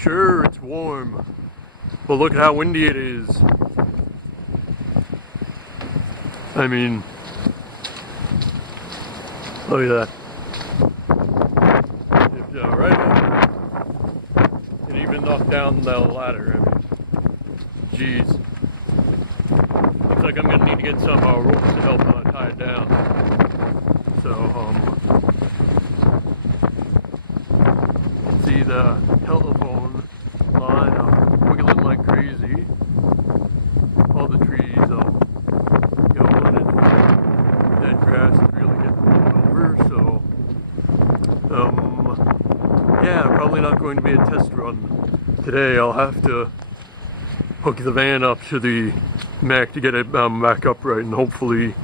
Sure, it's warm, but look at how windy it is. I mean, look at that. Right over. It even knocked down the ladder. I mean, jeez. Looks like I'm gonna need to get some ropes to help tie it down. So, you can see the telephone line wiggling like crazy. All the trees going, and dead grass is really getting blown over. So, yeah, probably not going to be a test run today. I'll have to hook the van up to the mech to get it back upright and hopefully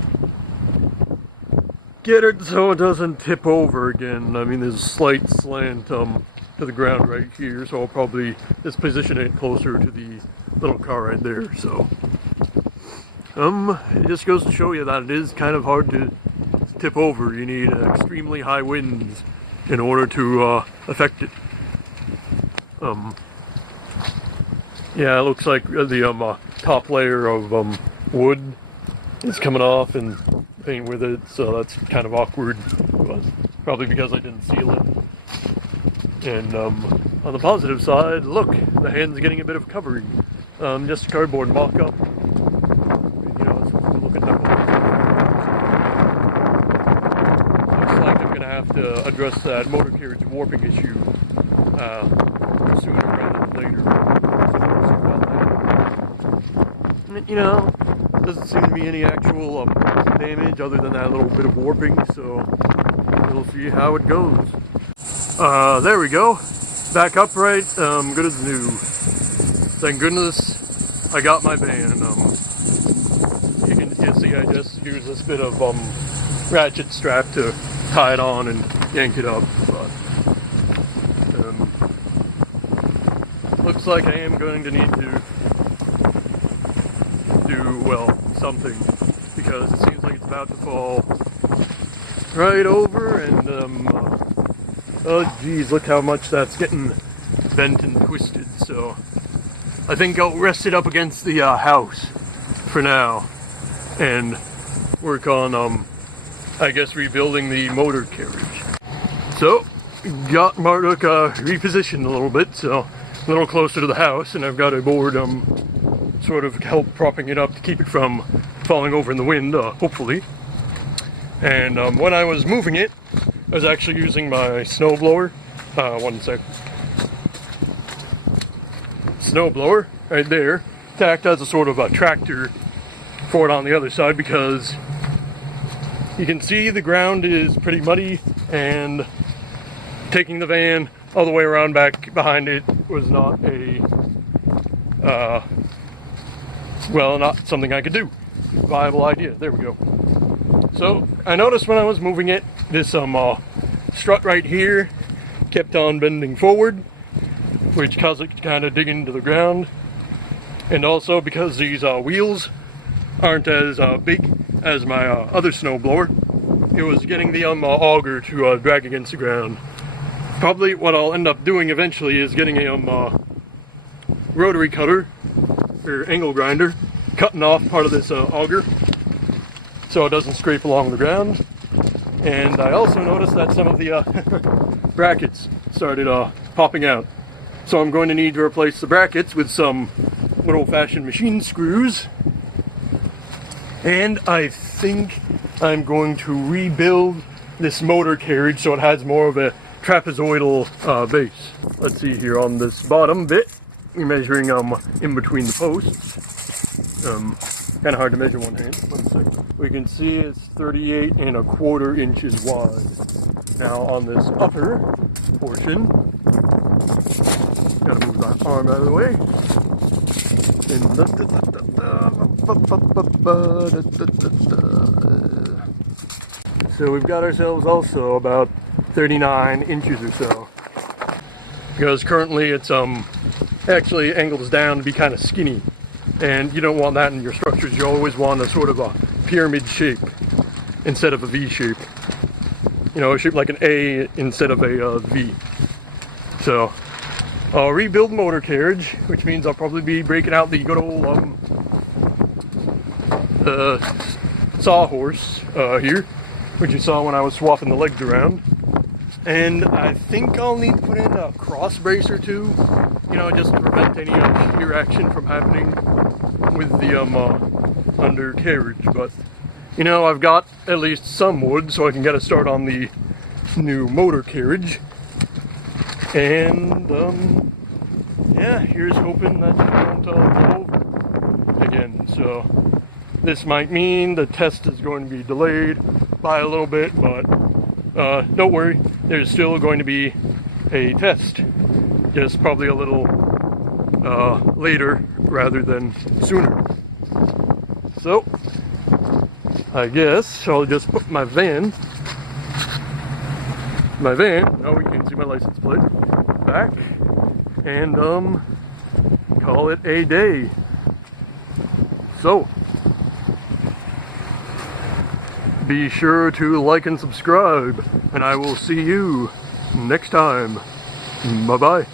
get it so it doesn't tip over again. I mean, there's a slight slant to the ground right here, so I'll probably just position it closer to the little car right there. So it just goes to show you that it is kind of hard to tip over. You need extremely high winds in order to affect it. Yeah, it looks like the top layer of wood is coming off and paint with it, so that's kind of awkward, but probably because I didn't seal it. And on the positive side, look, the hand's getting a bit of covering. Just a cardboard mock-up. You know, so we'll look at that one. Looks like I'm gonna have to address that motor carriage warping issue sooner rather than later. You know, doesn't seem to be any actual damage other than that little bit of warping, so we'll see how it goes. There we go. Back upright, good as new. Thank goodness I got my van. You can see I just used this bit of ratchet strap to tie it on and yank it up, but looks like I am going to need to do, well, something, because it seems like it's about to fall right over, and oh geez, look how much that's getting bent and twisted. So I think I'll rest it up against the house for now and work on I guess rebuilding the motor carriage. So got Marduk repositioned a little bit, so a little closer to the house, and I've got a board sort of help propping it up to keep it from falling over in the wind, hopefully. And when I was moving it, I was actually using my snowblower. One sec. Snowblower right there to act as a sort of a tractor for it on the other side, because you can see the ground is pretty muddy, and taking the van all the way around back behind it was not a well, not something I could do. Viable idea. There we go. So I noticed when I was moving it, this strut right here kept on bending forward, which caused it to kind of dig into the ground. And also because these wheels aren't as big as my other snowblower, it was getting the auger to drag against the ground. Probably what I'll end up doing eventually is getting a rotary cutter or angle grinder, cutting off part of this auger so it doesn't scrape along the ground. And I also noticed that some of the brackets started popping out, so I'm going to need to replace the brackets with some good old-fashioned machine screws. And I think I'm going to rebuild this motor carriage so it has more of a trapezoidal base. Let's see here on this bottom bit. We're measuring in between the posts. Kind of hard to measure one hand. 1 second. We can see it's 38¼ inches wide. Now on this upper portion, gotta move my arm out of the way. So we've got ourselves also about 39 inches or so, because currently it's actually angles down to be kind of skinny, and you don't want that in your structures. You always want a sort of a pyramid shape instead of a V shape, you know, a shape like an A instead of a V. So rebuild motor carriage, which means I'll probably be breaking out the good old sawhorse here, which you saw when I was swapping the legs around. And I think I'll need to put in a cross brace or two, you know, just to prevent any shear action from happening with the undercarriage. But you know, I've got at least some wood, so I can get a start on the new motor carriage. And yeah, here's hoping that it won't blow over again. So this might mean the test is going to be delayed by a little bit, but don't worry, there's still going to be a test, just probably a little later rather than sooner. So I guess I'll just put my van, oh, you can't see my license plate, back, and call it a day. So be sure to like and subscribe, and I will see you next time. Bye bye.